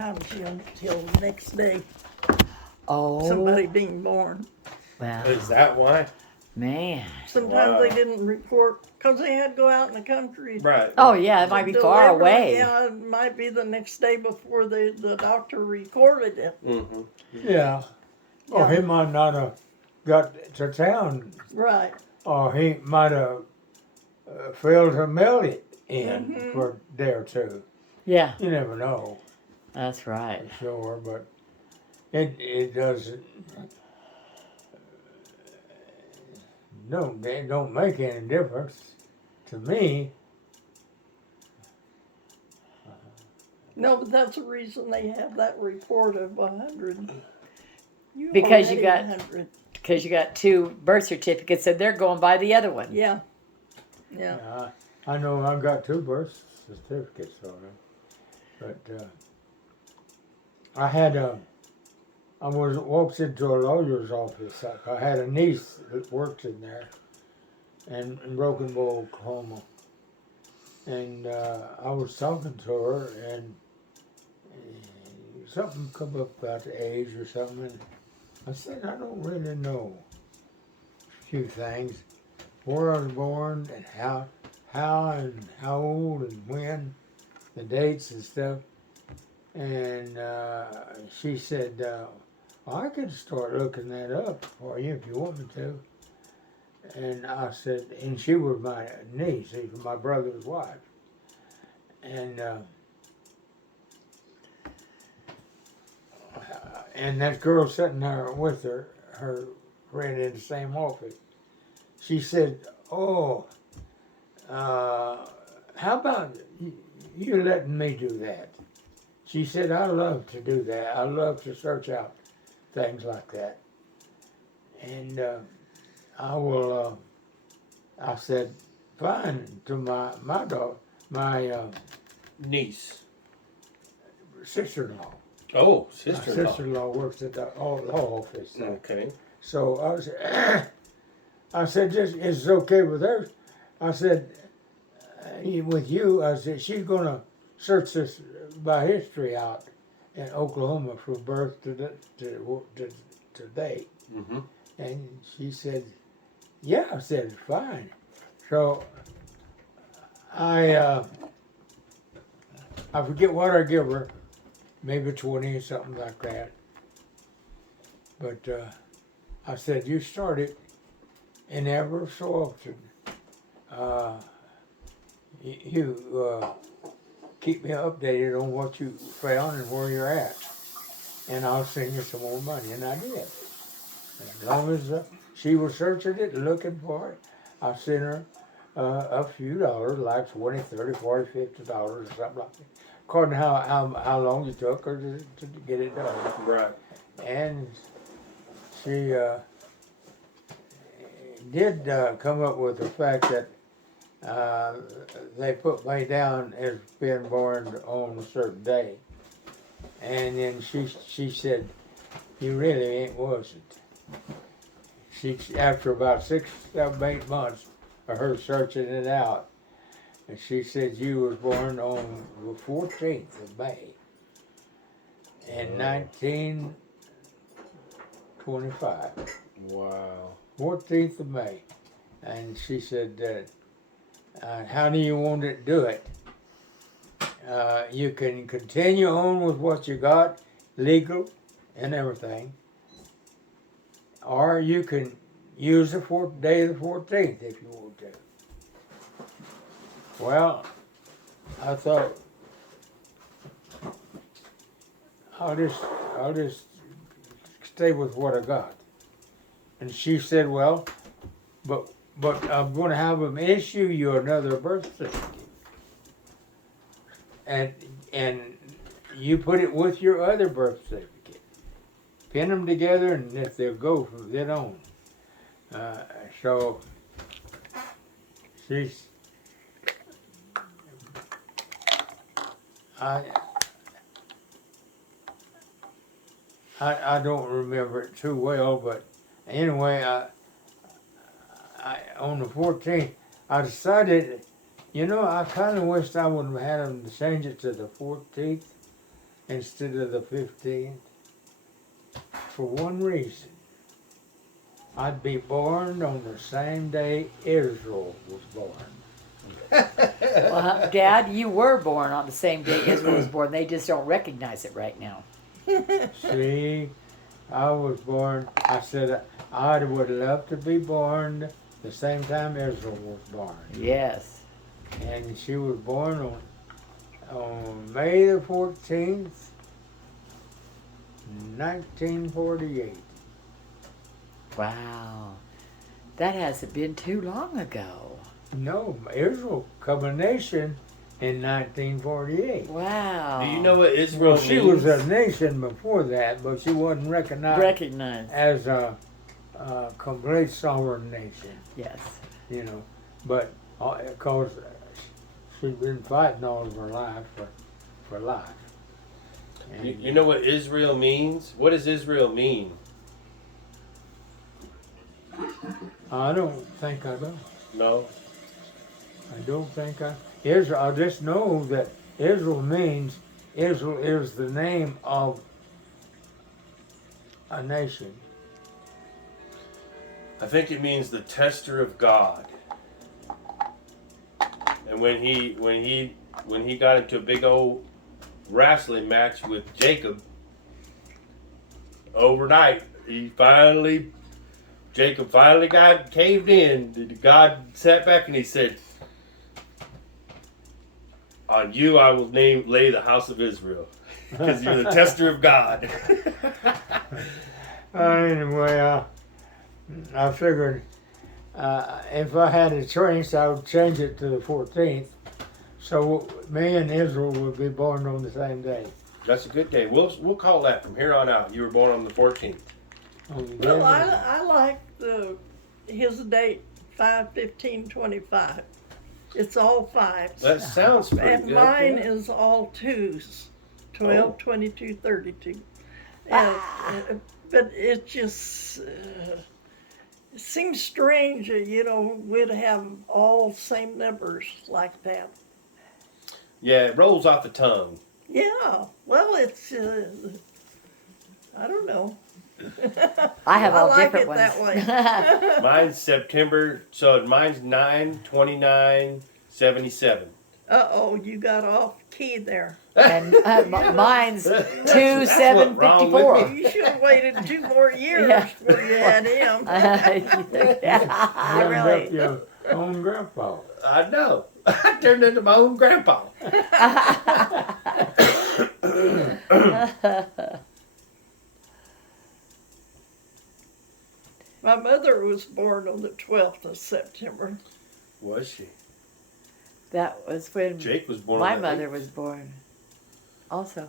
until the next day, Oh, somebody being born. well, Is that why? man. Sometimes they Wow. didn't report because they had to go out in the country Right. Oh, yeah, it to might be far deliver. away. Yeah, it might be the next day before the doctor recorded it. Mm-hmm. Yeah. Or Yeah. he might not have got to town, Right. or he might have failed to mail it in Mhm. for a day or two. Yeah, You never know that's right. for sure, but it doesn't it don't make any difference to me. No, but that's the reason they have that report of 100. Because you already got- 100. Because you got two birth certificates and they're going by the other one. Yeah. Yeah. Yeah, I know I got 2 birth certificates on them, but I had I walked into a lawyer's office. I had a niece that worked in there, in Broken Bow, Oklahoma, and I was talking to her, and something come up about the age or something, and I said I don't really know a few things, where I was born and how and how old and when, the dates and stuff, and she said. I could start looking that up for you if you want me to. And I said, and she was my niece, she was my brother's wife. And that girl sitting there with her friend in the same office, she said, "Oh, how about you letting me do that?" She said, "I love to do that. I love to search out things like that." And I will. I said, "Fine." To my daughter, my Niece. sister-in-law. Oh, My sister-in-law. sister-in-law works at the law office. Okay. So I said, just it's okay with her. I said, with you, I said she's gonna search this by history out in Oklahoma from birth to date. Mm-hmm. And she said, "Yeah." I said, "Fine." So I forget what I give her, maybe 20 or something like that. But I said, "You start it, and ever so often, you keep me updated on what you found and where you're at, and I'll send you some more money." And I did. As long as she was searching it, looking for it, I sent her a few dollars, like 20, 30, 40, $50 or something like that, according to how long it took her to get it done. Right. And she did come up with the fact that they put me down as being born on a certain day. And then she said, "You really ain't wasn't." She, after about 6, 7, 8 months of her searching it out, and she said, "You was born on the 14th of May in 1925. Wow. 14th of May." And she said, "How do you want to do it? You can continue on with what you got, legal and everything, or you can use the day of the 14th if you want to." Well, I thought, I'll just stay with what I got. And she said, "Well, but I'm going to have them issue you another birth certificate, and you put it with your other birth certificate, pin them together, and if they'll go from then on." So she's I don't remember it too well, but anyway, I on the 14th, I decided, I kind of wished I would have had them to change it to the 14th, instead of the 15th? For one reason. I'd be born on the same day Israel was born. Well, Dad, you were born on the same day Israel was born. They just don't recognize it right now. See, I was born, I said I would love to be born the same time Israel was born. Yes. And she was born on May the 14th, 1948. Wow. That hasn't been too long ago. No, Israel became a nation in 1948. Wow. Do you know what Israel Well, she means? was a nation before that, but she wasn't recognized Recognize. as a complete sovereign nation, Yes. you know. But because she'd been fighting all of her life for life. And, You know what Israel means? What does Israel mean? I don't think I do. No. I don't think Israel. I just know that Israel means Israel is the name of a nation. I think it means the tester of God. And when he got into a big old wrestling match with Jacob overnight, Jacob finally got caved in. God sat back and he said, "On you I will lay the house of Israel, because you're the tester of God." Anyway, I figured if I had a choice, I would change it to the 14th. So me and Israel would be born on the same day. That's a good day. We'll call that from here on out. You were born on the 14th. On the Well, day of- I like his date 5/15/25. It's all fives. That sounds pretty And good. mine yeah. is all twos. 12, Oh. 22, 32. And, but it just it seems strange that, we'd have all same numbers like that. Yeah, it rolls off the tongue. Yeah, well, it's, I don't know. I have all like different it that ones. way. Mine's September, so mine's 9/29/77. Uh-oh, you got off key there. And mine's That's 2754. You should have waited 2 more years Yeah. before you had him. Yeah, you end up really. your own grandpa. I know. I turned into my own grandpa. My mother was born on the 12th of September. Was she? That was when Jake was born. my on that mother day. was born. Also,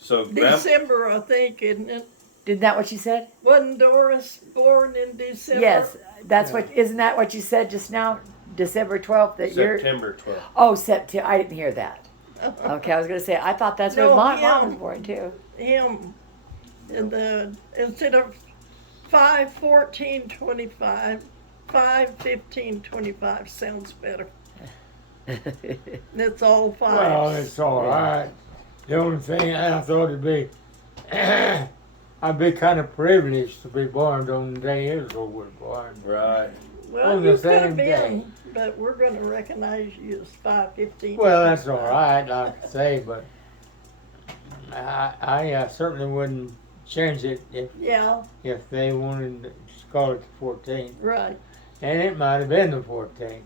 So December, I think, isn't it? isn't that what you said? Wasn't Doris born in December? Yes, that's Yeah. what. Isn't that what you said just now? December 12th. That you're. September 12th. Oh, September. I didn't hear that. Okay, I was gonna say I thought that's No, when my him. mom was born too. Him. Instead of 5/14/25, 5/15/25 sounds better. It's all fives. Well, it's all right. The only thing I thought it'd be, I'd be kind of privileged to be born on the day Israel was born. Right. Well, on you the could have same been, day. but we're going to recognize you as 5/15. Well, that's all right, like I say, but I certainly wouldn't change it Yeah, if they wanted to call it the 14th. right. And it might have been the 14th.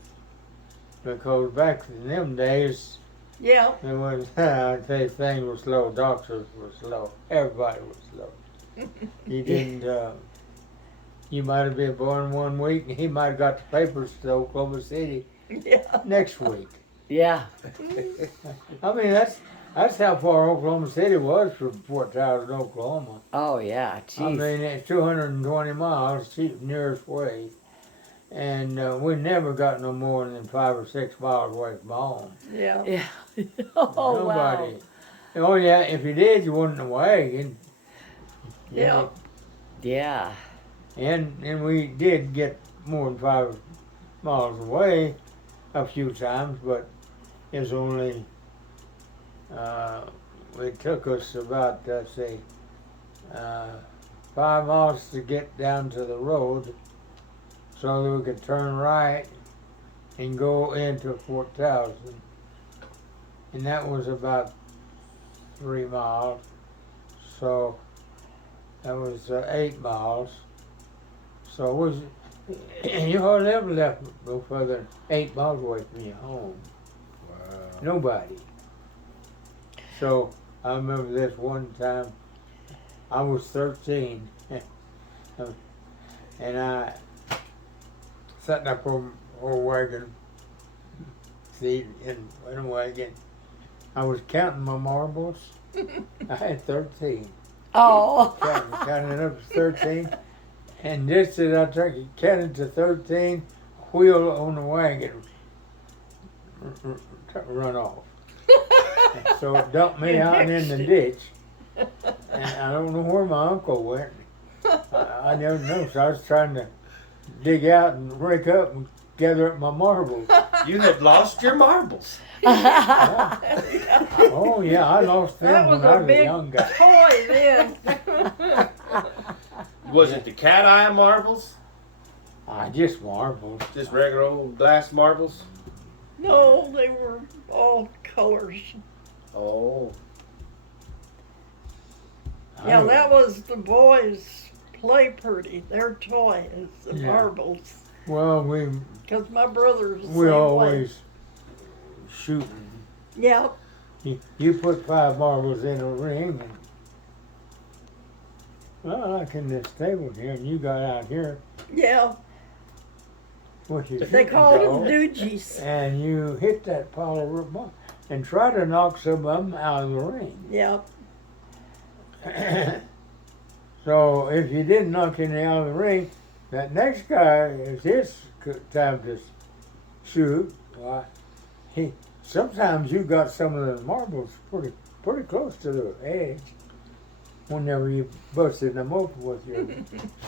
Because back in them days, Yeah, it was, I'd say things were slow, doctors were slow, everybody was slow. You didn't, you might have been born one week and he might have got the papers to Oklahoma City yeah. next week. Yeah. I mean, that's how far Oklahoma City was from Fort Towers, Oklahoma. Oh yeah. Jeez. I mean, it's 220 miles, nearest way. And we never got no more than 5 or 6 miles away from home. Yeah. Yeah. Oh Nobody. wow. Oh yeah, if you did, you wasn't away. Yeah. Yeah. And we did get more than 5 miles away a few times, but it's only it took us about, say, 5 miles to get down to the road so that we could turn right and go into Fort Townsend. And that was about 3 miles. So that was 8 miles. So it was, you hardly ever left no further than 8 miles away from your home. Wow. Nobody. So I remember this one time, I was 13, and I sat in a wagon seat in a wagon. I was counting my marbles. I had 13. Oh. Counting up to 13. And just as I counted to 13, wheel on the wagon run off. So it dumped me out in the ditch. And I don't know where my uncle went. I never know. So I was trying to dig out and rake up and gather up my marbles. You had lost your marbles. Oh yeah, I lost them That was when I a was a big young guy. toy then. Was it the cat eye marbles? Just marbles. Just regular old glass marbles? No, they were all colors. Oh. Yeah, that was the boys' play pretty. Their toy is the Yeah. marbles. Well, Because my brother's the we same always way. shooting. Yeah, You put 5 marbles in a ring, and well, like in this table here, and you got out here yeah. with your They shooting called them dog, doogies. and you hit that pile of marbles and try to knock some of them out of the ring. Yeah, So if you didn't knock any out of the ring, that next guy is his time to shoot. Why, sometimes you got some of the marbles pretty close to the edge. Whenever you busted them open with your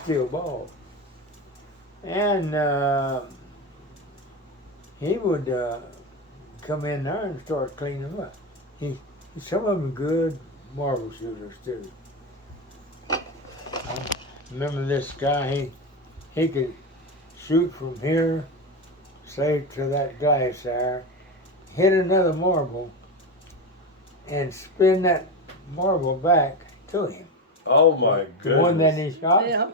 steel ball, and he would come in there and start cleaning them up. Some of them good marble shooters too. I remember this guy, he could shoot from here, say to that glass there, hit another marble, and spin that marble back to him. Oh my The one that goodness. he shot. yeah.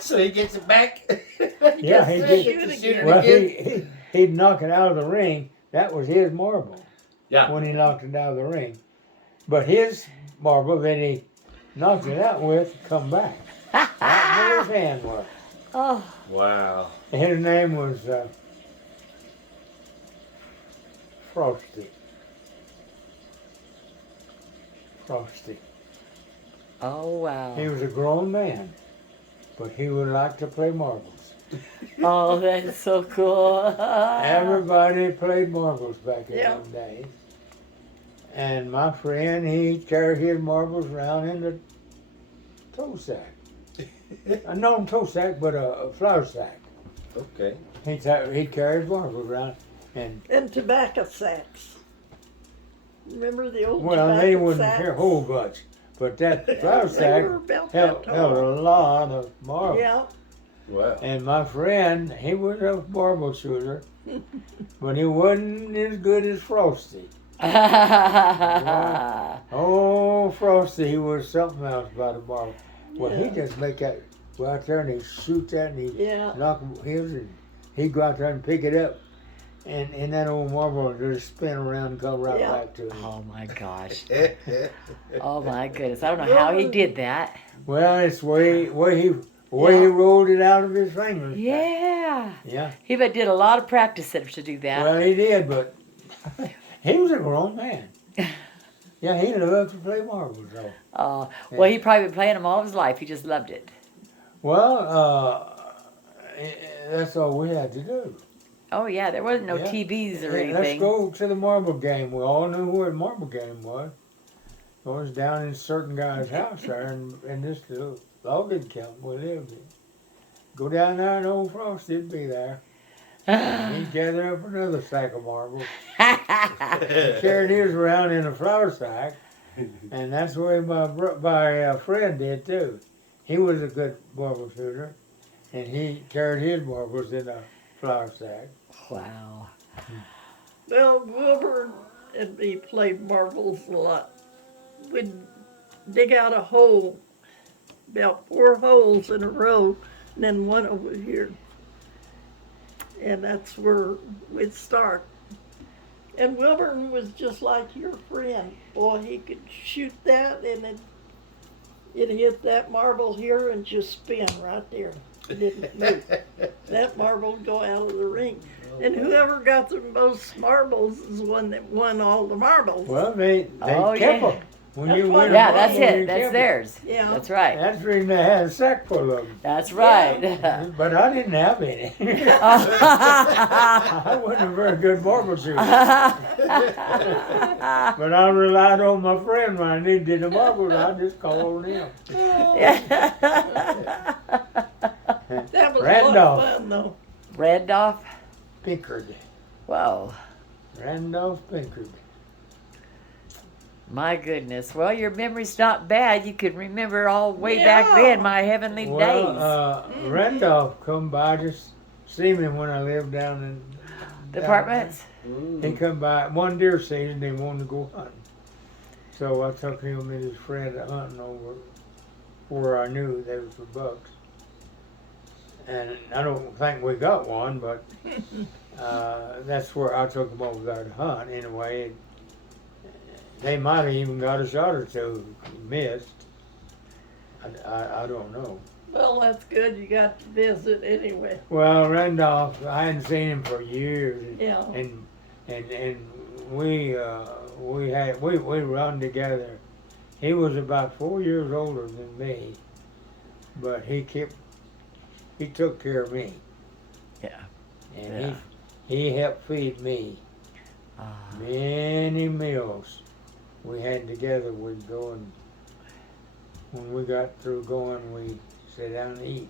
So he gets it back? Yeah, he Gets to did. shoot To shoot it again. Well, again? he'd knock it out of the ring. That was his marble Yeah. when he knocked it out of the ring. But his marble that he knocked it out with come back. Right where his hand was. Oh. Wow. And his name was Frosty. Frosty. Oh, wow. He was a grown man, but he would like to play marbles. Oh, that's so cool. Everybody played marbles back in Yeah. them days. And my friend, he carried his marbles around in the tow sack. Not a tow sack, but a flour sack. Okay. He'd carry his marbles around. And, And tobacco sacks. Remember the old well, tobacco they wouldn't sacks? carry a whole bunch. But that flour They sack were about held that a tall. lot of marbles. Yeah, Wow. And my friend, he was a marble shooter, but he wasn't as good as Frosty. Oh, Frosty, he was something else about a marble. Well, Yeah. he just make that, go out there and he'd shoot that and he'd yeah. knock his, and he'd go out there and pick it up. And that old marble would just spin around and come right Yeah. back to him. Oh my gosh. Oh my goodness. I don't know how he did that. Well, it's way he rolled it out of his fingers. Yeah. Yeah. He but did a lot of practice to do that. Well, he did, but he was a grown man. Yeah, he loved to play marbles, though. Well, he probably been playing them all his life. He just loved it. Well, that's all we had to do. Oh yeah, there wasn't no Yeah. TVs or Yeah, let's anything. go to the marble game. We all knew where the marble game was. It was down in a certain guy's house there in this little logging camp we lived in. Go down there and old Frosty'd be there. He'd gather up another sack of marbles. Carried his around in a flour sack. And that's the way my friend did too. He was a good marble shooter, and he carried his marbles in a flour sack. Wow. Well, Wilbur and me played marbles a lot. We'd dig out a hole, about 4 holes in a row, and then one over here. And that's where we'd start. And Wilburn was just like your friend. Boy, he could shoot that and it hit that marble here and just spin right there. It didn't move. That marble would go out of the ring. And whoever got the most marbles is the one that won all the marbles. Well, they Oh, kept yeah. them. When That's you why- win a Yeah, marble, that's you it. That's kept 'em. theirs. Yeah. That's right. That's the reason they had a sack full of them. That's right. But I didn't have any. I wasn't a very good marble shooter. But I relied on my friend when I needed the marbles. I just called him. That was a lot Randolph. of fun, though. Randolph? Pinkard. Whoa. Randolph Pinkard. My goodness. Well, your memory's not bad. You can remember all way back Yeah. then, my heavenly days. Well, Randolph come by just see me when I lived down in The apartments? He come by one deer season. They wanted to go hunting, so I took him and his friend hunting over where I knew there was the bucks. And I don't think we got one, but that's where I took them over there to hunt anyway. They might have even got a shot or two, missed. I don't know. Well, that's good. You got to visit anyway. Well, Randolph, I hadn't seen him for years, Yeah. and we run together. He was about 4 years older than me, but he took care of me. Yeah. And Yeah. he helped feed me Ah. many meals we had together. We'd go and when we got through going, we'd sit down and eat.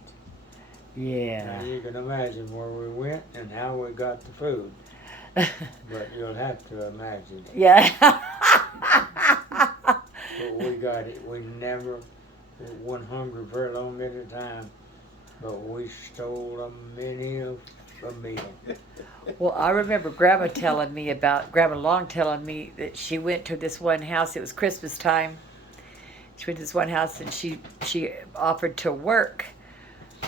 Yeah. Now you can imagine where we went and how we got the food, but you'll have to imagine it. Yeah. But we got it. We never went hungry very long at a time, but we stole a many of a meal. Well, I remember Grandma Long telling me that she went to this one house. It was Christmas time. She went to this one house and she offered to work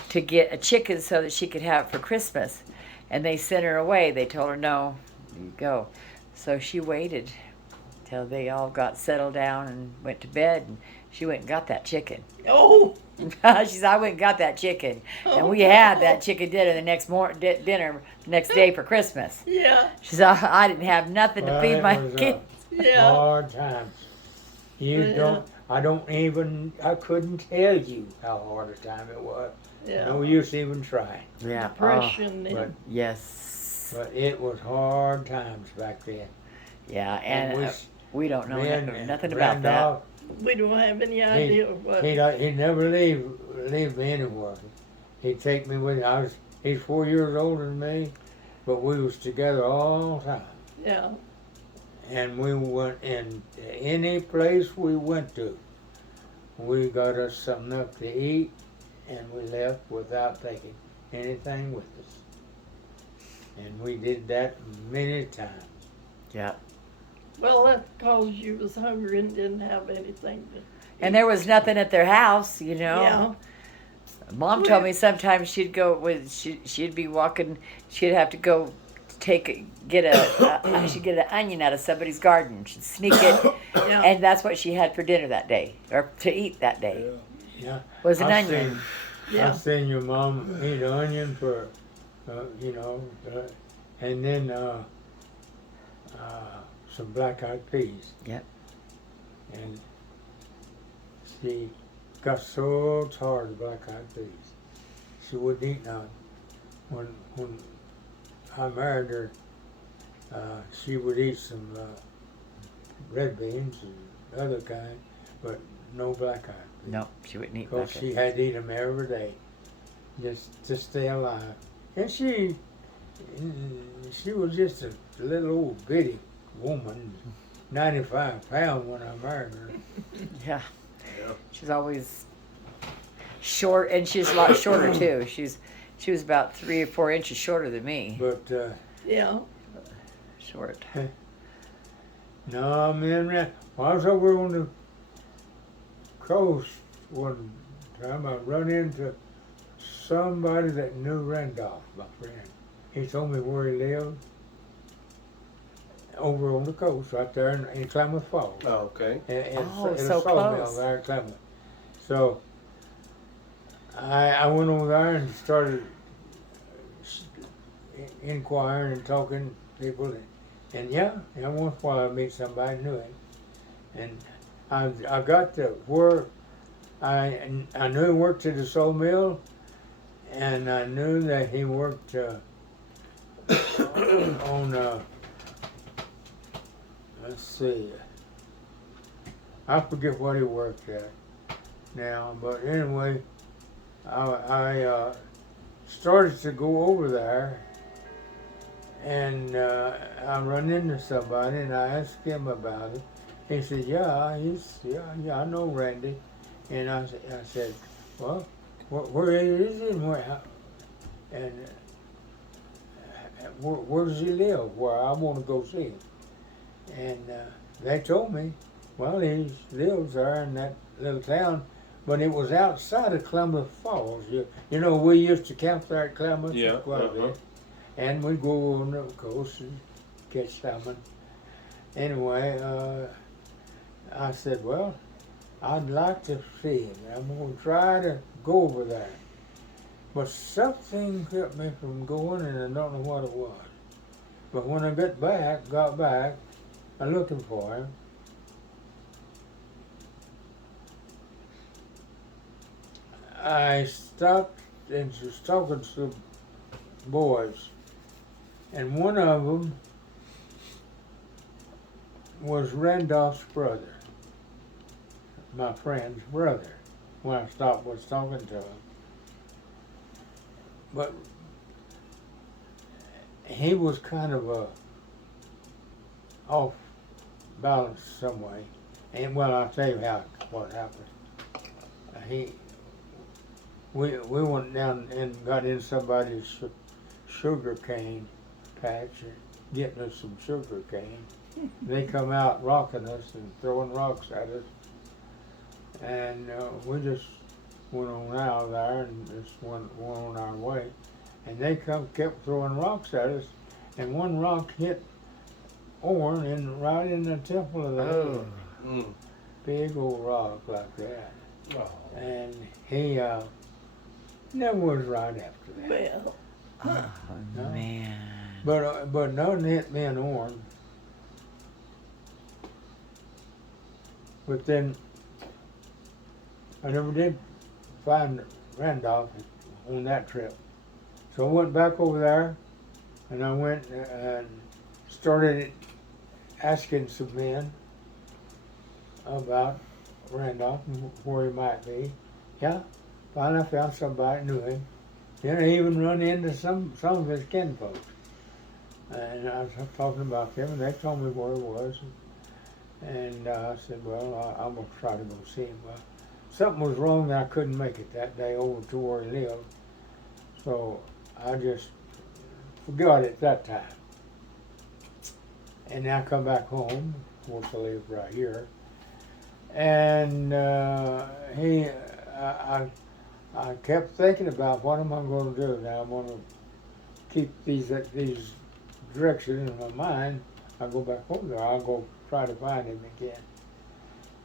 to get a chicken so that she could have it for Christmas. And they sent her away. They told her, no, you go. So she waited till they all got settled down and went to bed. And she went and got that chicken. Oh, She said, I went and got that chicken. And we had that chicken dinner the next dinner the next day for Christmas. yeah, She said, I didn't have nothing to Well, feed it my was, kids. yeah. Hard times. Yeah. I couldn't tell you how hard a time it was. Yeah. No use even trying. Yeah. Depression But, then. Yes. but it was hard times back then. Yeah, and we don't know nothing about that. Randolph, We don't have any idea what. He'd never leave me anywhere. He'd take me with him. He's 4 years older than me, but we was together all the time. Yeah. And we went in any place we went to. We got us something up to eat, and we left without taking anything with us. And we did that many times. Yeah. Well, that's because you was hungry and didn't have anything to. And there was nothing at their house, you know. Yeah. Mom told me sometimes she'd she'd be walking, she'd have to go get an onion out of somebody's garden. She'd sneak it, Yeah. and that's what she had for dinner that day, or to eat that day. Yeah. Was an I've onion. seen- Yeah. I've seen your mom eat onion for, and then some black-eyed peas. Yep. And she got so tired of black-eyed peas, she wouldn't eat none. When I married her, she would eat some red beans and other kind, but no black-eyed peas. No, she wouldn't eat Because that. she had to eat them every day, just to stay alive. And she was just a little old bitty woman, 95 pounds when I married her. Yeah. Yeah. She's always short, and she's a lot shorter too. She was about 3 or 4 inches shorter than me. But Yeah. Short. no, man, when I was over on the coast one time, I run into somebody that knew Randolph, my friend. He told me where he lived. Over on the coast, right there in Klamath Falls. Oh, okay. Oh, It's so a sawmill close. there in Klamath. So I went over there and started inquiring and talking to people, and yeah, once in a while I meet somebody who knew him, and I got to where I knew he worked at the sawmill, and I knew that he worked on. Let's see. I forget what he worked at now, but anyway, I started to go over there, and I run into somebody, and I asked him about it. He said, "Yeah, I know Randy," and I said, "Well, where is he, and where does he live? Where I want to go see him." And they told me, well, he lives there in that little town, but it was outside of Klamath Falls. You know, we used to camp there at Klamath Yeah, quite a bit, and we'd go on the coast and catch salmon. Anyway, I said, well, I'd like to see him. I'm going to try to go over there. But something kept me from going, and I don't know what it was. But when I got back, I'm looking for him. I stopped and was talking to some boys, and one of them was Randolph's brother, my friend's brother, when I was talking to him. But he was kind of off balance some way. And well, I'll tell you what happened. We went down and got in somebody's sugar cane patch and getting us some sugar cane. They come out rocking us and throwing rocks at us. And we just went on out of there and just went on our way. And they kept throwing rocks at us, and one rock hit Orrin right in the temple of the head. Mm. Big old rock like that. Oh. And he never was right after that. Well, Oh, No. man. But nothing hit me and Orrin. But then I never did find Randolph on that trip. So I went back over there, and I went and started asking some men about Randolph and where he might be. Yeah, finally I found somebody who knew him. Then I even run into some of his kinfolks. And I was talking about them, and they told me where he was. And I said, well, I'm going to try to go see him. Well, something was wrong that I couldn't make it that day over to where he lived. So I just forgot it that time. And then I come back home. Of course, I live right here. And I kept thinking about what am I going to do now. I'm going to keep these directions in my mind. I go back over there. I'll go try to find him again.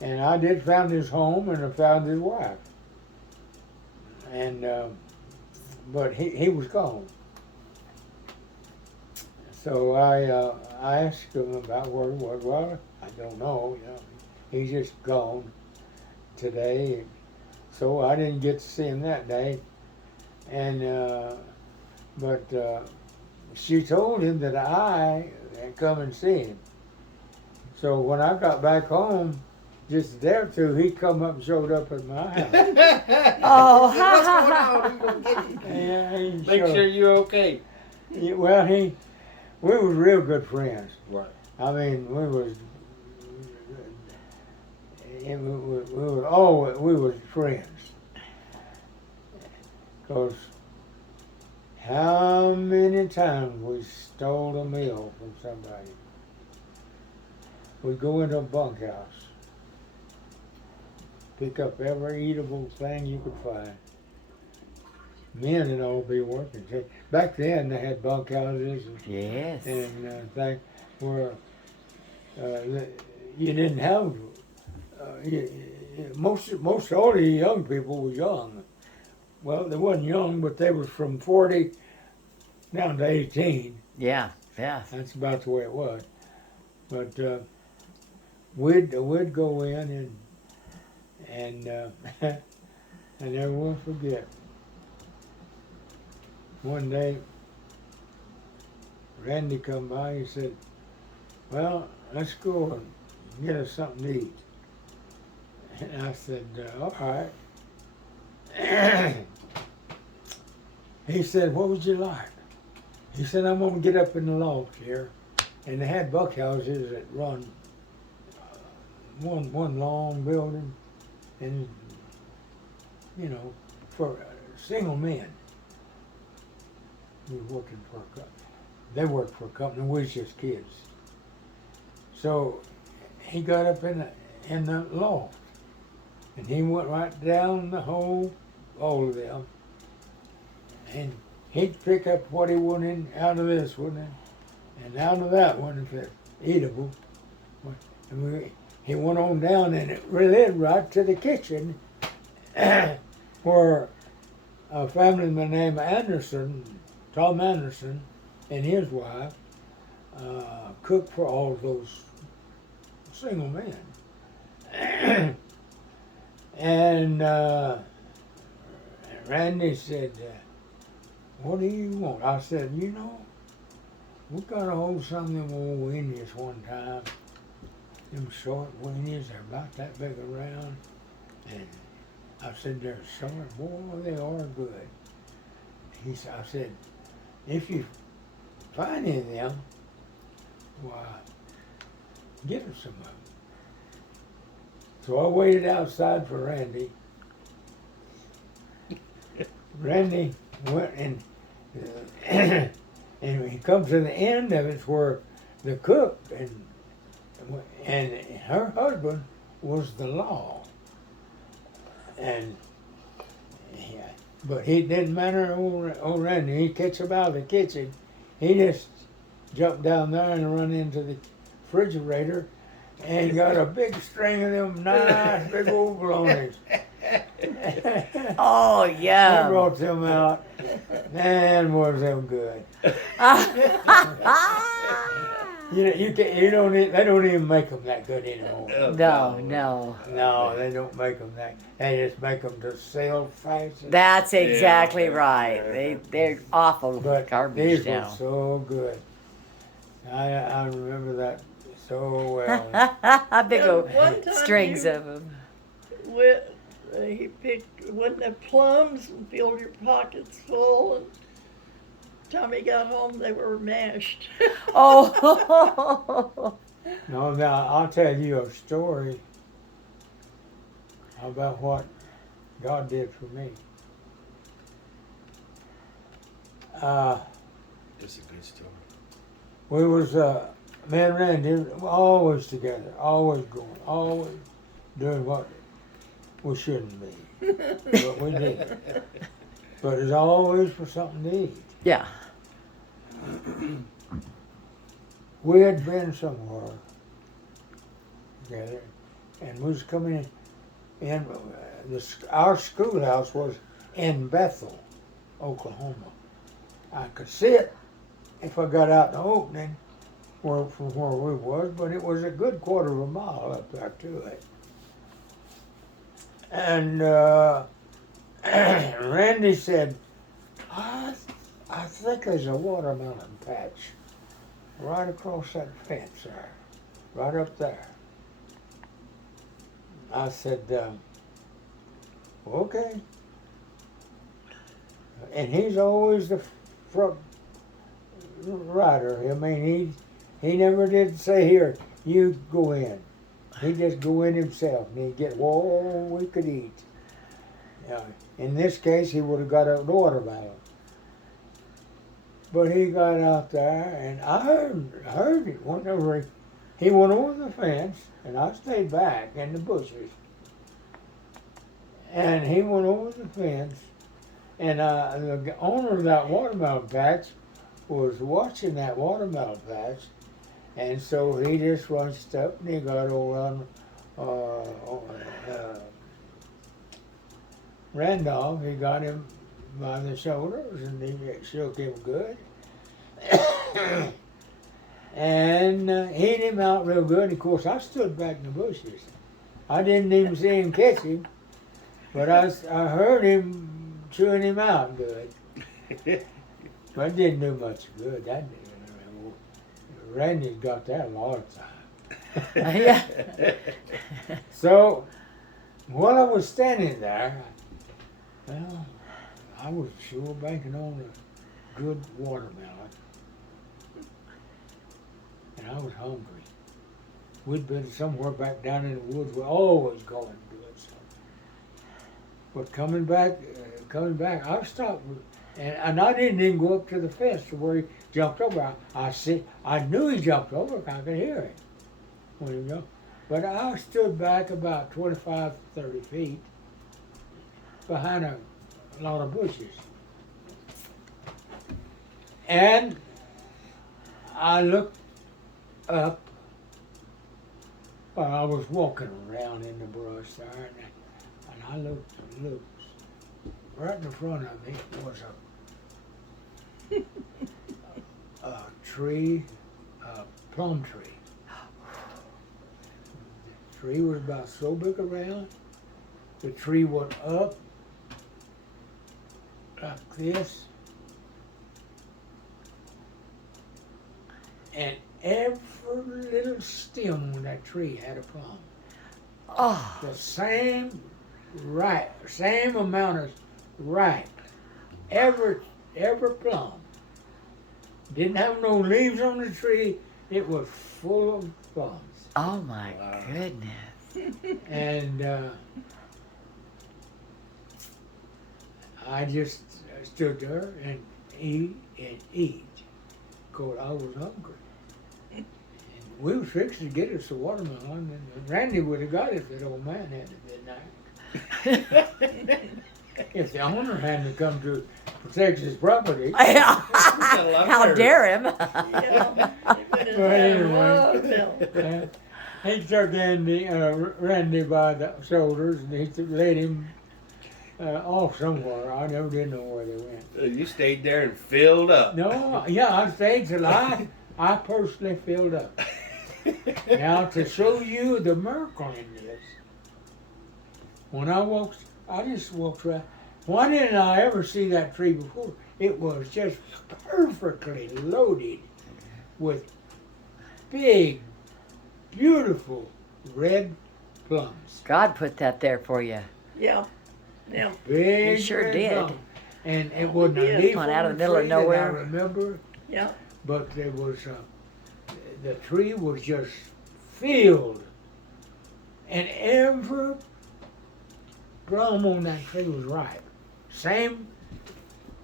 And I did find his home, and I found his wife. And but he was gone. So I asked him about where he was. Well, I don't know. You know, he's just gone today. So I didn't get to see him that day. And but she told him that I had come and see him. So when I got back home, just a day or two, he come up and showed up at my house. Oh, What's going on? Who's gonna get you? Yeah, he Make showed- sure you're okay. Well, we was real good friends. Right. I mean, we was we was friends. Cause how many times we stole a meal from somebody? We'd go into a bunkhouse, pick up every eatable thing you could find. Men would all be working. See, back then they had bunkhouses Yes. and things where you didn't have most all the young people was young. Well, they wasn't young, but they was from 40 down to 18. Yeah. Yeah. That's about the way it was. But we'd go in and I never will forget. One day, Randy come by. He said, "Well, let's go and get us something to eat." And I said, "All right." He said, "What would you like?" He said, "I'm gonna get up in the loft here," and they had bunkhouses that run one long building, and for single men. We were working for a company. They worked for a company. We was just kids. So he got up in the loft, and he went right down the hole, all of them, and he'd pick up what he wanted out of this one, and out of that one if it's eatable. And he went on down, and it led right to the kitchen, where a family man named Anderson, Tom Anderson, and his wife cooked for all those single men. And Randy said, "What do you want?" I said, we got a hold of some of them old weenies one time. Them short weenies, they're about that big around. And I said, "They're short, boy, they are good." I said, "If you find any of them, why, get us some of them." So I waited outside for Randy. Randy went and he comes to the end of it where the cook and her husband was the law. And but it didn't matter, old Randy, he'd catch him out of the kitchen. He just jumped down there and run into the refrigerator and got a big string of them nice big old bolognas. Oh, He yeah. brought them out. Man, was them good. They don't even make them that good anymore. No, no. No, they don't make them that. They just make them to sell fashion. That's exactly right. They're awful But garbage these were now. so good. I remember that so well. Big Yeah, old one time strings you- of them. He picked, wasn't it plums, and filled your pockets full, and time he got home, they were mashed. Oh, No, now I'll tell you a story about what God did for me. That's a good story. We was me and Randy always together, always going, always doing what we shouldn't be, but we did. But it's always for something to eat. yeah. We had been somewhere together, and we was coming in. Our schoolhouse was in Bethel, Oklahoma. I could see it if I got out the opening from where we was, but it was a good quarter of a mile up there to it. And Randy said, I think there's a watermelon patch right across that fence there, right up there. I said, okay. And he's always the front rider. I mean, he never did say, "Here, you go in," He'd just go in himself and he'd get all we could eat. In this case, he would have got a watermelon. But he got out there, and I heard it whenever he went over the fence, and I stayed back in the bushes. And he went over the fence, and the owner of that watermelon patch was watching that watermelon patch, and so he just runched up and he got over on Randolph. He got him by the shoulders and he shook him good. And hit him out real good. Of course, I stood back in the bushes. I didn't even see him catch him, but I heard him chewing him out good. But it didn't do much good. That Randy's got that a lot of time. Yeah. So, while I was standing there, well, I was sure banking on a good watermelon. And I was hungry. We'd been somewhere back down in the woods. We're always going to do it. So. But coming back, I stopped, and I didn't even go up to the fence to where he jumped over. I knew he jumped over. I could hear him when he jumped. But I stood back about 25, 30 feet behind a lot of bushes. And I looked up. I was walking around in the brush there, and I looked. Right in front of me was a tree, a plum tree. The tree was about so big around. The tree went up like this, and every little stem on that tree had a plum. Oh, The same amount of ripe. Every plum. Didn't have no leaves on the tree. It was full of plums. oh my goodness. And I just stood there and eat and eat, because I was hungry. And we was fixing to get us a watermelon, and Randy would have got it if that old man hadn't been there. If the owner hadn't come to protect his property. How dare him? Yeah. Well, anyway. He took Randy by the shoulders and he led him off somewhere. I never did know where they went. You stayed there and filled up. No, yeah, I stayed till I personally filled up. Now, to show you the miracle in this, when I just walked right. Why didn't I ever see that tree before? It was just perfectly loaded with big, beautiful red plums. God put that there for you. Yeah. Yeah. Big, He sure red did. plums. And it wasn't did. a leaf One on out of the middle of tree that nowhere. I remember, Yeah. but there was the tree was just filled, and every plum on that tree was ripe. Same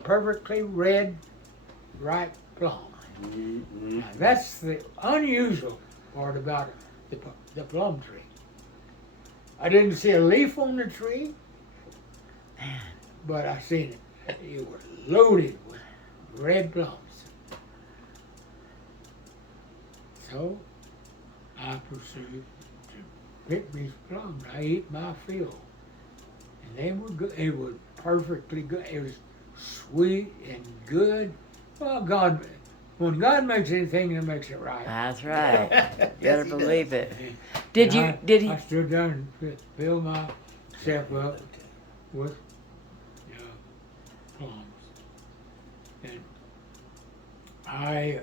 perfectly red, ripe plum. Mm-hmm. Now, that's the unusual part about the plum tree. I didn't see a leaf on the tree, but I seen it. It was loaded with red plums. So I proceeded to pick these plums. I ate my fill. And they were good. It was perfectly good. It was sweet and good. Well, when God makes anything, He makes it right. That's right. You better Yes, he believe it. And Did you? I, Did he? I stood down and filled myself up with plums. And I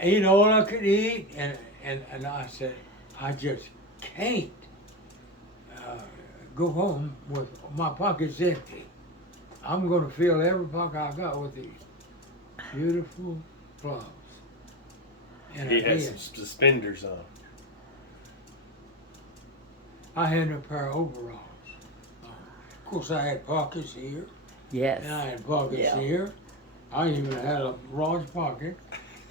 ate all I could eat, and I said, I just can't go home with my pockets empty. I'm going to fill every pocket I got with these beautiful plums. And He I had did. some suspenders on. I had a pair of overalls. Of course, I had pockets here, Yes. and I had pockets Yeah. here. I even had a large pocket,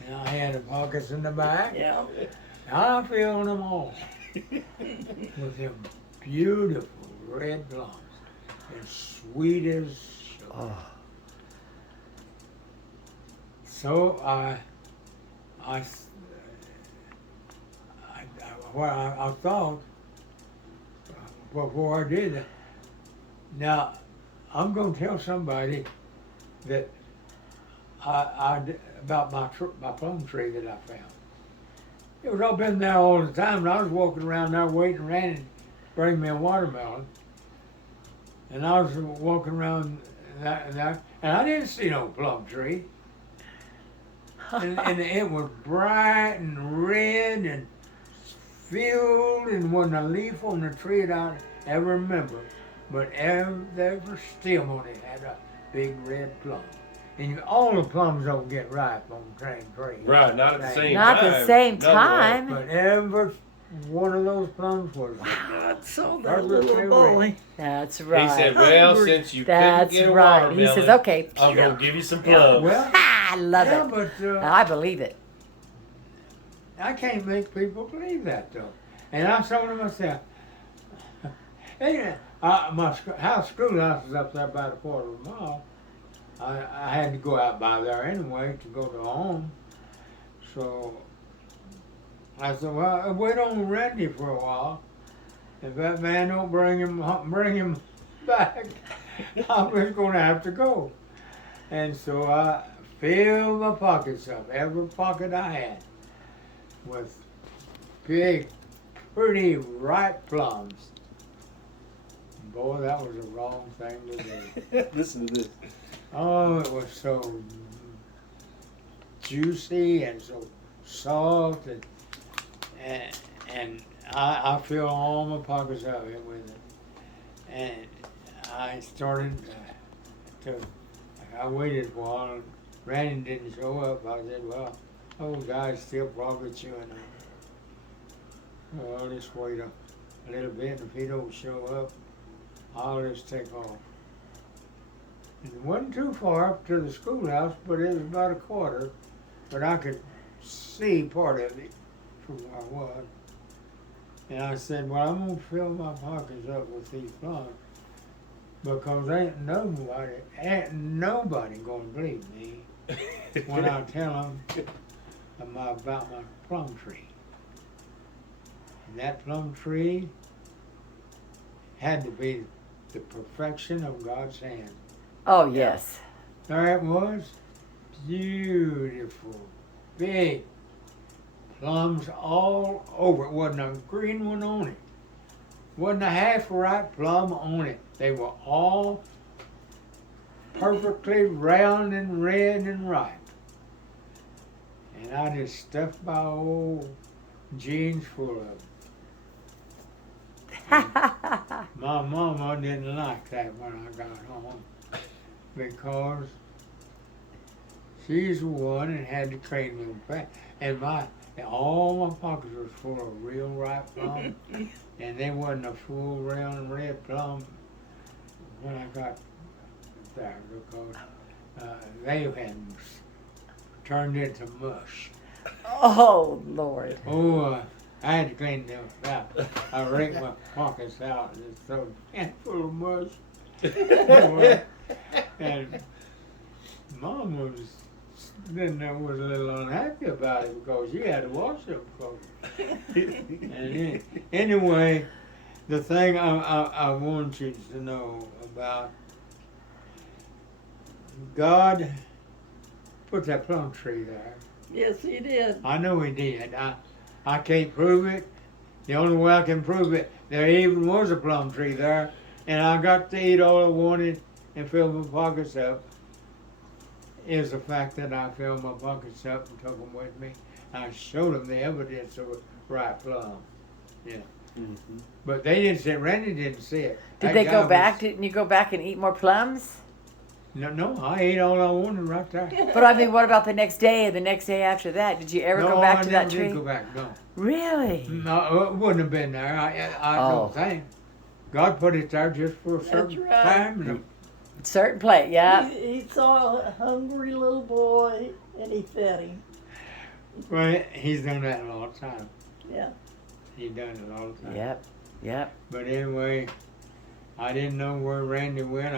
and I had the pockets in the back. Yeah. I filled them all with them beautiful red plums, as sweet as sugar. Oh. So I thought before I did it. Now I'm going to tell somebody that about my plum tree that I found. It was up in there all the time, and I was walking around there waiting Randy to bring me a watermelon. And I was walking around and I didn't see no plum tree. And it was bright and red and filled, and wasn't a leaf on the tree that I ever remember. But every stem on it had a big red plum. And all the plums don't get ripe on the same tree. Right, not at the same Not time. the same Another way. time. But every one of those plums was I saw that Perfect little memory. boy. That's right. He said, "Well, Hungry. since you That's couldn't get a right. watermelon, He says, okay. I'm gonna give you some plums." well. I love Yeah, it. but I believe it. I can't make people believe that though. And I told them myself, hey, my schoolhouse is up there about a quarter of a mile. I had to go out by there anyway to go to home. So I said, well, I'll wait on Randy for a while. If that man don't bring him back, I'm just gonna have to go. And so I filled my pockets up, every pocket I had, with big, pretty ripe plums. Boy, that was the wrong thing to do. Listen to this. Oh, it was so juicy and so soft, and I filled all my pockets of it with it. And I started I waited a while, and Randy didn't show up. I said, well, old guy's still probably chewing on it. Well, I'll just wait a little bit, and if he don't show up, I'll just take off. And it wasn't too far up to the schoolhouse, but it was about a quarter, but I could see part of it from where I was. And I said, well, I'm gonna fill my pockets up with these plums, because ain't nobody gonna believe me when I tell them about my plum tree. And that plum tree had to be the perfection of God's hand. Oh, yes. There it was, beautiful, big plums all over. It wasn't a green one on it. Wasn't a half ripe plum on it. They were all perfectly round and red and ripe. And I just stuffed my old jeans full of them. My mama didn't like that when I got home, because she's the one that had to train me back. And all my pockets was full of real ripe plum, and they wasn't a full round red plum when I got there, because they had turned into mush. Oh, Lord. Oh, I had to clean them out. I raked my pockets out and just threw a handful of mush. And Mom was a little unhappy about it, because you had to wash them clothes. And anyway, the thing I want you to know about, God put that plum tree there. Yes, he did. I know he did. I can't prove it. The only way I can prove it, there even was a plum tree there, and I got to eat all I wanted and fill my pockets up, is the fact that I filled my pockets up and took them with me. I showed them the evidence of a ripe plum. Yeah. Mm-hmm. But they didn't see it. Randy didn't see it. Did That they guy go was- back? Didn't you go back and eat more plums? No, I ate all I wanted right there. But I mean, what about the next day and the next day after that? Did you ever No, go back I to never that did tree? go back, no. Really? No, it wouldn't have been there. I Oh. don't think. God put it there just for a That's certain right. time. And Certain place, yeah. He saw a hungry little boy and he fed him. well, he's done that a long time. Yeah. He's done it all the time. Yep, yep. But anyway, I didn't know where Randy went.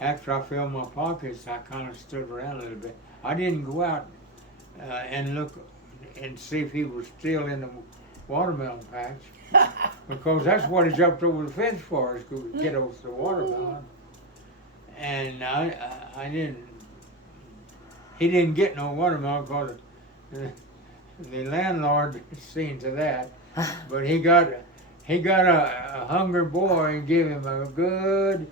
After I filled my pockets, I kind of stood around a little bit. I didn't go out and look and see if he was still in the watermelon patch, because that's what he jumped over the fence for, is to get over the watermelon. And I didn't. He didn't get no watermelon because the landlord seen to that. But he got a hungry boy and gave him a good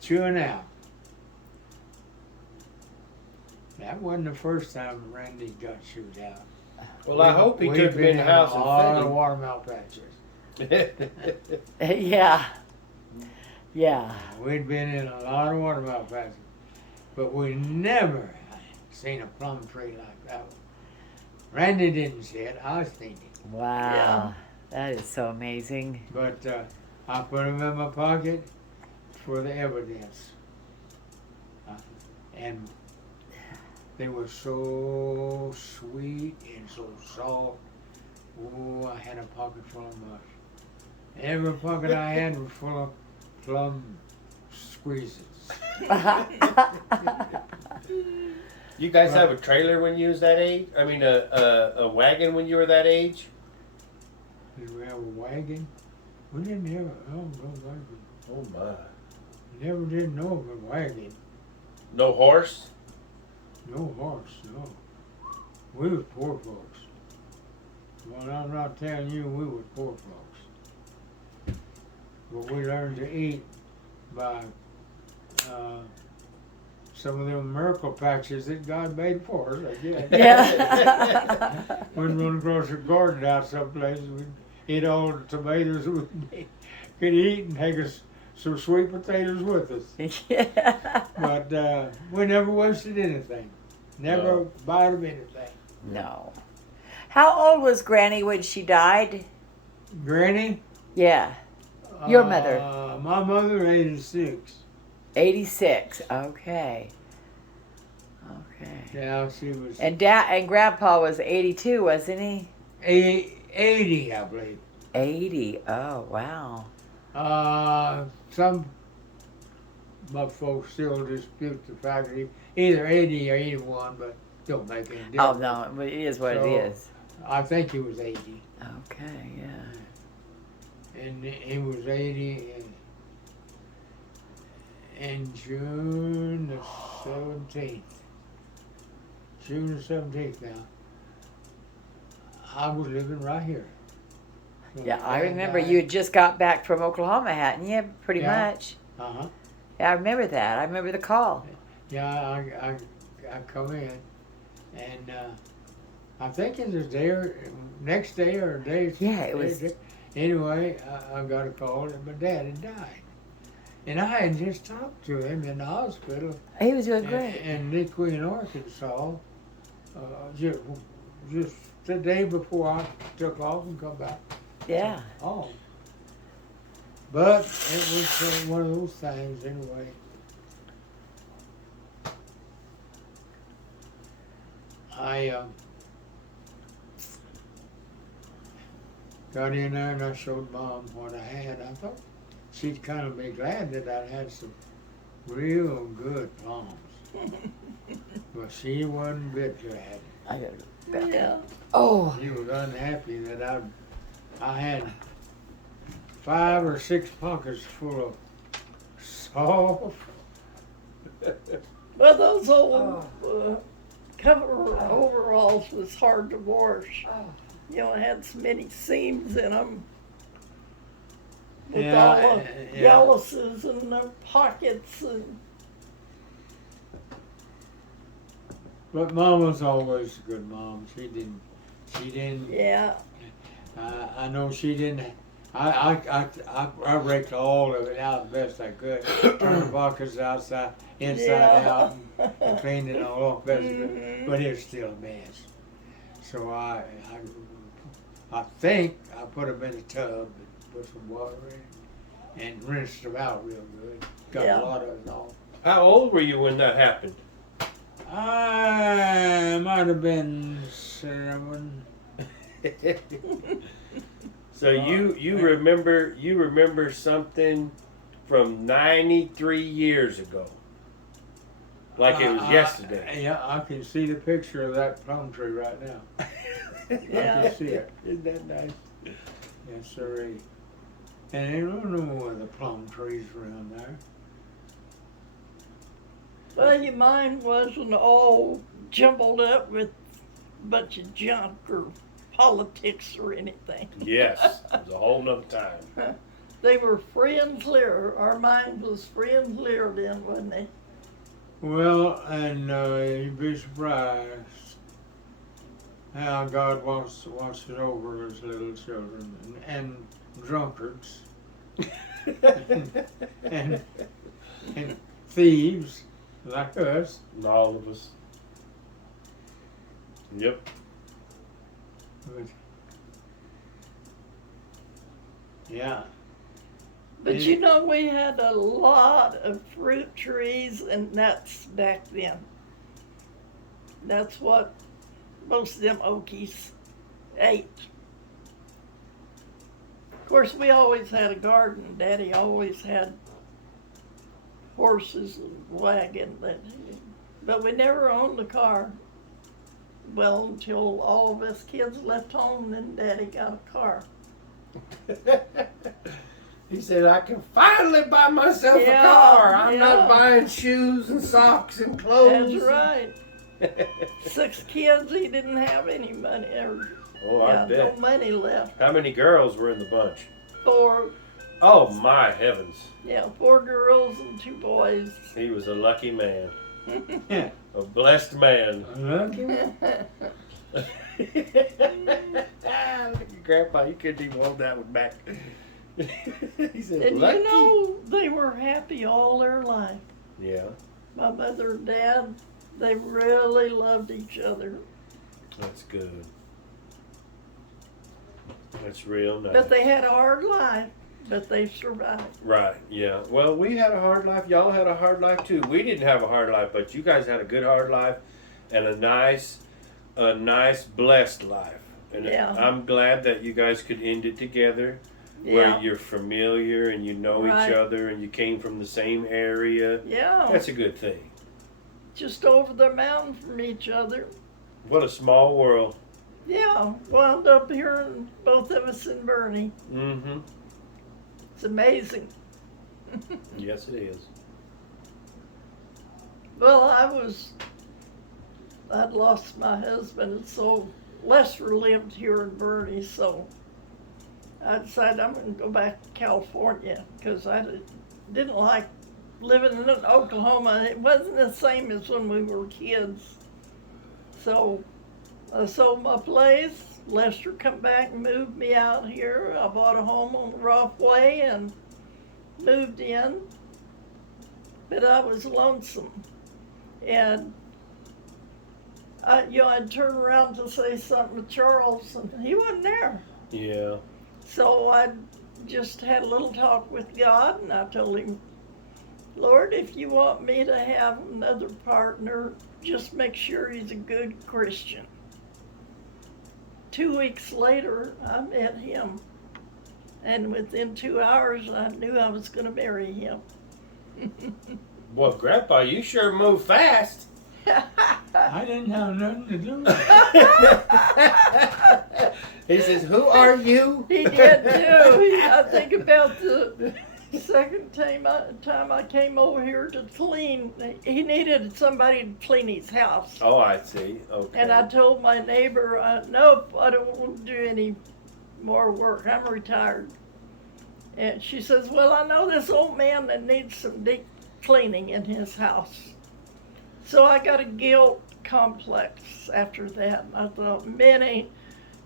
chewing out. That wasn't the first time Randy got chewed out. Well, I hope he We've took him in been the house a lot of and watermelon patches. fed him. Yeah. Yeah. We'd been in a lot of watermelon patches, but we never seen a plum tree like that one. Randy didn't see it. I seen it. Wow. Yeah. That is so amazing. But I put them in my pocket for the evidence. And they were so sweet and so soft. Oh, I had a pocket full of mush. Every pocket I had was full of plum squeezes. You guys have a trailer when you was that age? I mean, a wagon when you were that age? Did we have a wagon? We didn't have no wagon. Oh my! Never did know of a wagon. No horse? No horse, no. We was poor folks. Well, I'm not telling you we was poor folks. But we learned to eat by some of them miracle patches that God made for us, I guess. Yeah. We'd run across the garden out someplace, we'd eat all the tomatoes we could eat and take us some sweet potatoes with us. Yeah. But we never wasted anything. Never No. bought them anything. No. How old was Granny when she died? Granny? Yeah. Your mother? My mother, 86. 86. Okay. Okay. Yeah, she was And Dad and Grandpa was 82, wasn't he? 80, I believe. 80. Oh, wow. Some my folks still dispute the fact that he either 80 or 81, but don't make any difference. Oh, no. It is what So- it is. I think he was 80. Okay, yeah. And he was 80 in June the 17th. June the 17th now. I was living right here. So Yeah, I Dad remember died. you had just got back from Oklahoma, hadn't you? Pretty Yeah. much. Uh-huh. Yeah, I remember that. I remember the call. Yeah, I come in, and I think it was next day or a day. Yeah, it was- Anyway, I got a call that my dad had died, and I had just talked to him in the hospital He was doing great. in Queen, Arkansas, just the day before I took off and come back Yeah. home. But it was one of those things anyway. I got in there and I showed Mom what I had. I thought she'd kind of be glad that I had some real good plums. But she wasn't a bit glad. I got Yeah. Oh. She was unhappy that I had 5 or 6 pockets full of soft. Well, those old cover overalls was hard to wash. You know, it had so many seams in them. With Yeah, all the yeah. galluses and the pockets and But Mom was always a good mom. She didn't. yeah. I know she didn't I raked all of it out the best I could. Turned the buckets inside Yeah. out, and cleaned it all off best I could. Mhm. But it was still a mess. So I think I put them in a tub and put some water in and rinsed them out real good. Got Yeah. a lot of it off. How old were you when that happened? I might have been 7. So you remember something from 93 years ago, like it was yesterday. Yeah, I can see the picture of that plum tree right now. I Yeah. can see it. Isn't that nice? Yes, sir. And there are no more of the plum trees around there. Well, your mind wasn't all jumbled up with a bunch of junk or politics or anything. Yes, it was a whole nother time. They were free and clear. Our mind was free and clear then, wasn't it? Well, and you'd be surprised how God watches over his little children and drunkards and thieves like us. All of us. Yep. But, yeah. But Yeah. you know, we had a lot of fruit trees and nuts back then. That's what most of them Okies ate. Of course, we always had a garden. Daddy always had horses and wagon, but we never owned a car. Well, until all of us kids left home, then Daddy got a car. He said, I can finally buy myself Yeah, a car. I'm yeah. not buying shoes and socks and clothes. That's right. 6 kids, he didn't have any money, or Oh, I no bet. money left. How many girls were in the bunch? 4, Oh, my heavens. 4 girls and 2 boys. He was a lucky man. Yeah. A blessed man. Lucky. Look at Grandpa, you couldn't even hold that one back. He said, And lucky. you know, they were happy all their life. Yeah, My mother and dad, they really loved each other. that's good. That's real nice. But they had a hard life, but they survived. Right, yeah. Well, we had a hard life. Y'all had a hard life too. We didn't have a hard life, but you guys had a good hard life and a nice blessed life. And Yeah. I'm glad that you guys could end it together Yeah. where you're familiar and you know Right. each other and you came from the same area. Yeah. That's a good thing. Just over the mountain from each other. What a small world. Yeah. Wound up hearing both of us in Bernie. Mm-hmm. It's amazing. Yes, it is. Well, I'd lost my husband, and so Lester lived here in Bernie, so I decided I'm going to go back to California because I didn't like living in Oklahoma. It wasn't the same as when we were kids. So I sold my place. Lester come back and moved me out here. I bought a home on the Rough Way and moved in. But I was lonesome. And I'd turn around to say something to Charles, and he wasn't there. Yeah. So I just had a little talk with God, and I told him, Lord, if you want me to have another partner, just make sure he's a good Christian. 2 weeks later, I met him. And within 2 hours, I knew I was going to marry him. Well, Grandpa, you sure move fast. I didn't have nothing to do with it. He says, who are you? He did too. I think about the second time I came over here to clean, he needed somebody to clean his house. Oh, I see. Okay. And I told my neighbor, nope, I don't want to do any more work. I'm retired. And she says, well, I know this old man that needs some deep cleaning in his house. So I got a guilt complex after that. I thought, Minnie,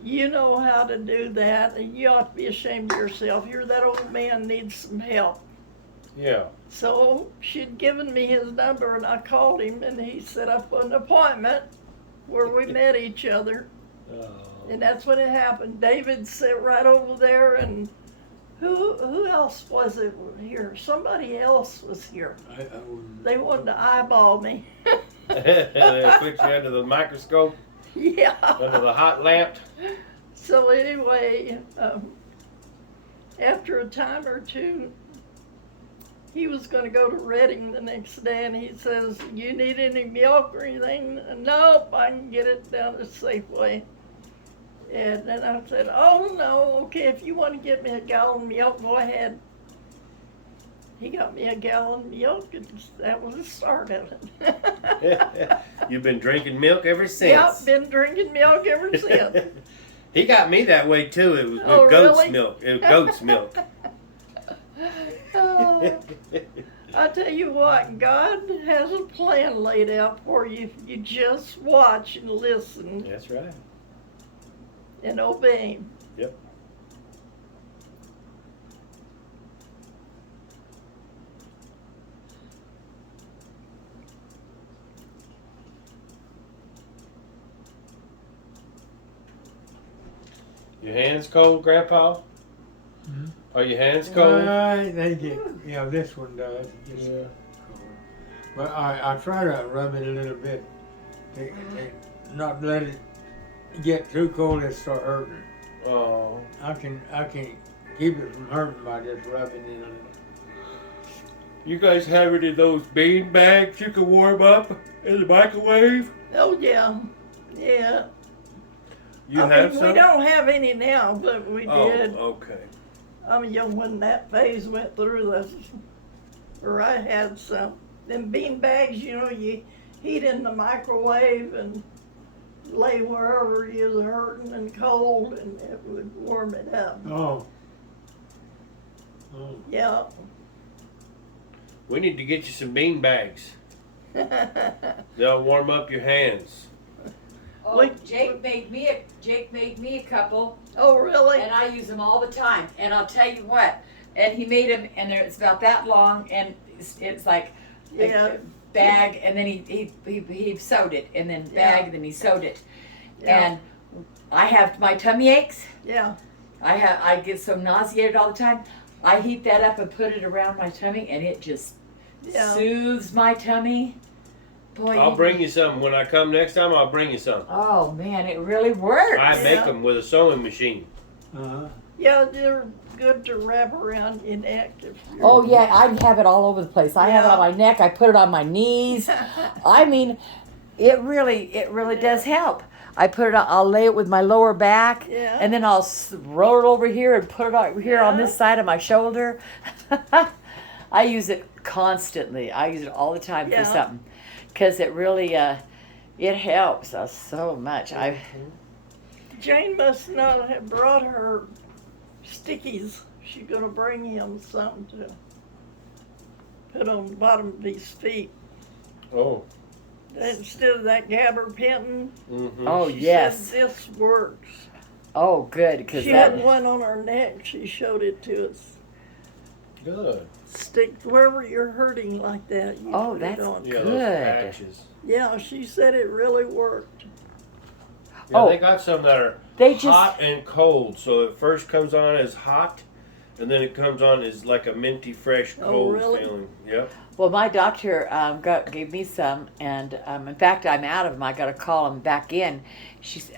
you know how to do that, and you ought to be ashamed of yourself. You're that old man needs some help. Yeah. So she'd given me his number, and I called him, and he set up an appointment where we met each other. And that's when it happened. David sat right over there, and who else was it here? Somebody else was here. I wouldn't. They wanted to eyeball me. They put you under the microscope, Yeah. under the hot lamp. So anyway, after a time or two, he was going to go to Reading the next day, and he says, "You need any milk or anything?" "Nope, I can get it down at Safeway." And then I said, "Oh no, okay, if you want to get me a gallon of milk, go ahead." He got me a gallon of milk, and that was the start of it. You've been drinking milk ever since. Yep, been drinking milk ever since. He got me that way too. It was with Oh, goat's really? milk. It was goat's milk. Oh, I tell you what, God has a plan laid out for you if you just watch and listen That's right. and obey Him. Yep. Your hands cold, Grandpa? Hmm? Are your hands cold? They get, this one does. It gets cold. But I try to rub it a little bit. Not let it get too cold and start hurting. Oh. I can keep it from hurting by just rubbing it a little. You guys have any of those bean bags you can warm up in the microwave? Oh yeah, yeah. You I have mean, some? we don't have any now, but we Oh, did. okay. I mean, when that phase went through, that's where I had some. Them bean bags, you heat in the microwave and lay wherever you was hurting and cold, and it would warm it up. Oh. Yeah. We need to get you some bean bags. They'll warm up your hands. Oh, Like- Jake made me a couple, Oh, really? and I use them all the time. And I'll tell you what, and he made them, and it's about that long, and it's like Yeah. a bag, and then he sewed it, and then bag, Yeah. and then he sewed it. Yeah. And I have my tummy aches. Yeah. I get so nauseated all the time. I heat that up and put it around my tummy, and it just Yeah. soothes my tummy. Boy, I'll bring you some. When I come next time, I'll bring you some. Oh man, it really works. I make Yeah. them with a sewing machine. Uh-huh. Yeah, they're good to wrap around your neck. If you're... Oh yeah, I have it all over the place. I have it Yeah. on my neck. I put it on my knees. I mean, it really does help. I put it on, I'll lay it with my lower back, Yeah. and then I'll roll it over here and put it over here on Yeah. this side of my shoulder. I use it constantly. I use it all the time Yeah. for something, because it really it helps us so much. Jane must not have brought her stickies. She's gonna bring him something to put on the bottom of his feet. Oh. Instead of that gabapentin. Mm-hmm. Oh She yes. said this works. Oh good, because She that. had one on her neck. She showed it to us. Good. Stick wherever you're hurting like that. You Oh, put it that's on. Yeah, Good. those patches. Yeah, she said it really worked. Yeah, Oh. they got some that are They just. hot and cold. So it first comes on as hot, and then it comes on as like a minty, fresh, Oh, cold really? feeling. Yep. Well, my doctor gave me some, and in fact, I'm out of them. I got to call them back in. She's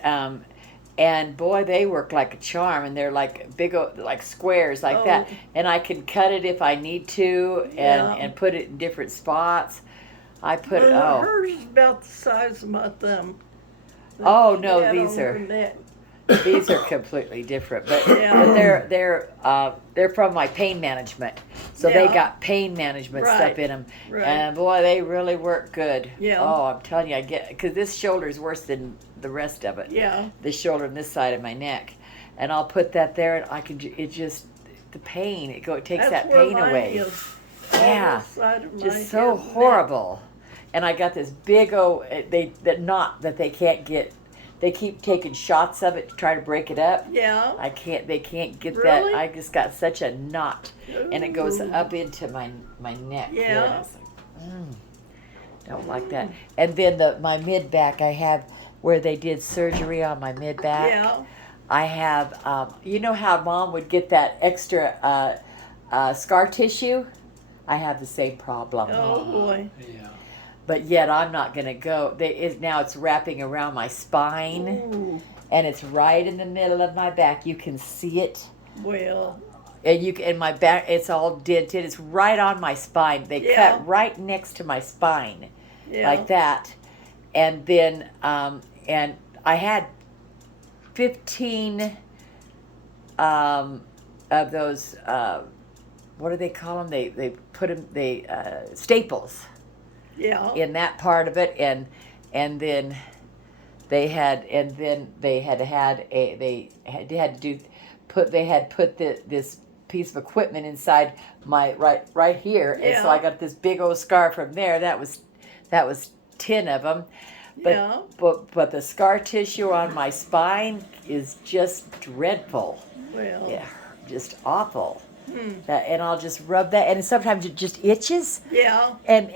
and boy, they work like a charm, and they're like big, like squares like that. Oh. And I can cut it if I need to, Yeah. and put it in different spots. I put it. Well, Oh, hers is about the size of my thumb. Oh, She no, had these on her are- neck. these are completely different, but, Yeah. but they're from my pain management, so they Yeah. got pain management Right. stuff in them. Right. And boy, they really work good. Yeah. Oh, I'm telling you, because this shoulder is worse than the rest of it. Yeah. The shoulder and this side of my neck, and I'll put that there, and I can. It just the pain. It takes That's that where pain mine away. is, on Yeah. the side of my Just so head and neck. horrible. And I got this big that knot that they can't get they keep taking shots of it to try to break it up. Yeah. They can't get Really? that. I just got such a knot, and it goes Ooh. up into my neck. Yeah. And I was like, don't like that. And then my mid back, I have where they did surgery on my mid back. Yeah. I have, you know how Mom would get that extra scar tissue? I have the same problem. Oh boy. Yeah. But yet I'm not going to go. Now it's wrapping around my spine, Ooh. and it's right in the middle of my back. You can see it. Well. And my back, it's all dented. It's right on my spine. They Yeah. cut right next to my spine, Yeah. like that. And then, and I had 15 of those. What do they call them? They put them. Staples Yeah. in that part of it, and then they had put this piece of equipment inside my right here, and so Yeah. I got this big old scar from there. That was 10 of them. But, Yeah. but the scar tissue on my spine is just dreadful. Well. Yeah, just awful. Hmm. And I'll just rub that, and sometimes it just itches, Yeah. and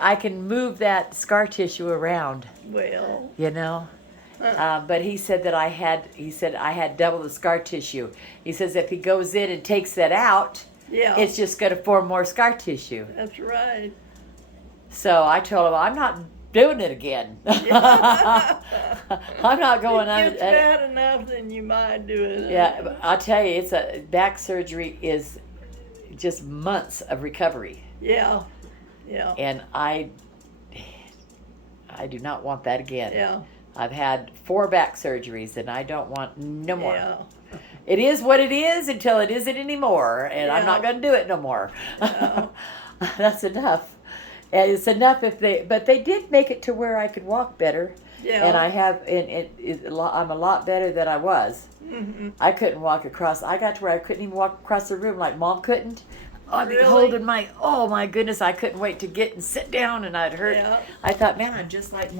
I can move that scar tissue around, Well. you know. But he said I had double the scar tissue. He says if he goes in and takes that out, Yeah. it's just going to form more scar tissue. That's right. So I told him I'm not doing it again. I'm not going If on it's bad enough, then you might do it. Yeah, but I'll tell you, back surgery is just months of recovery, Yeah. Yeah. and I do not want that again. Yeah. I've had 4 back surgeries, and I don't want no more. Yeah. It is what it is until it isn't anymore, and I'm not Yeah. going to do it no more. Yeah. That's enough. And it's enough but they did make it to where I could walk better, Yeah. and I'm a lot better than I was. Mm-hmm. I couldn't walk across. I got to where I couldn't even walk across the room like Mom couldn't. I'd be Really? holding oh my goodness, I couldn't wait to get and sit down, and I'd hurt. Yeah. I thought, man, I'm just like Mom.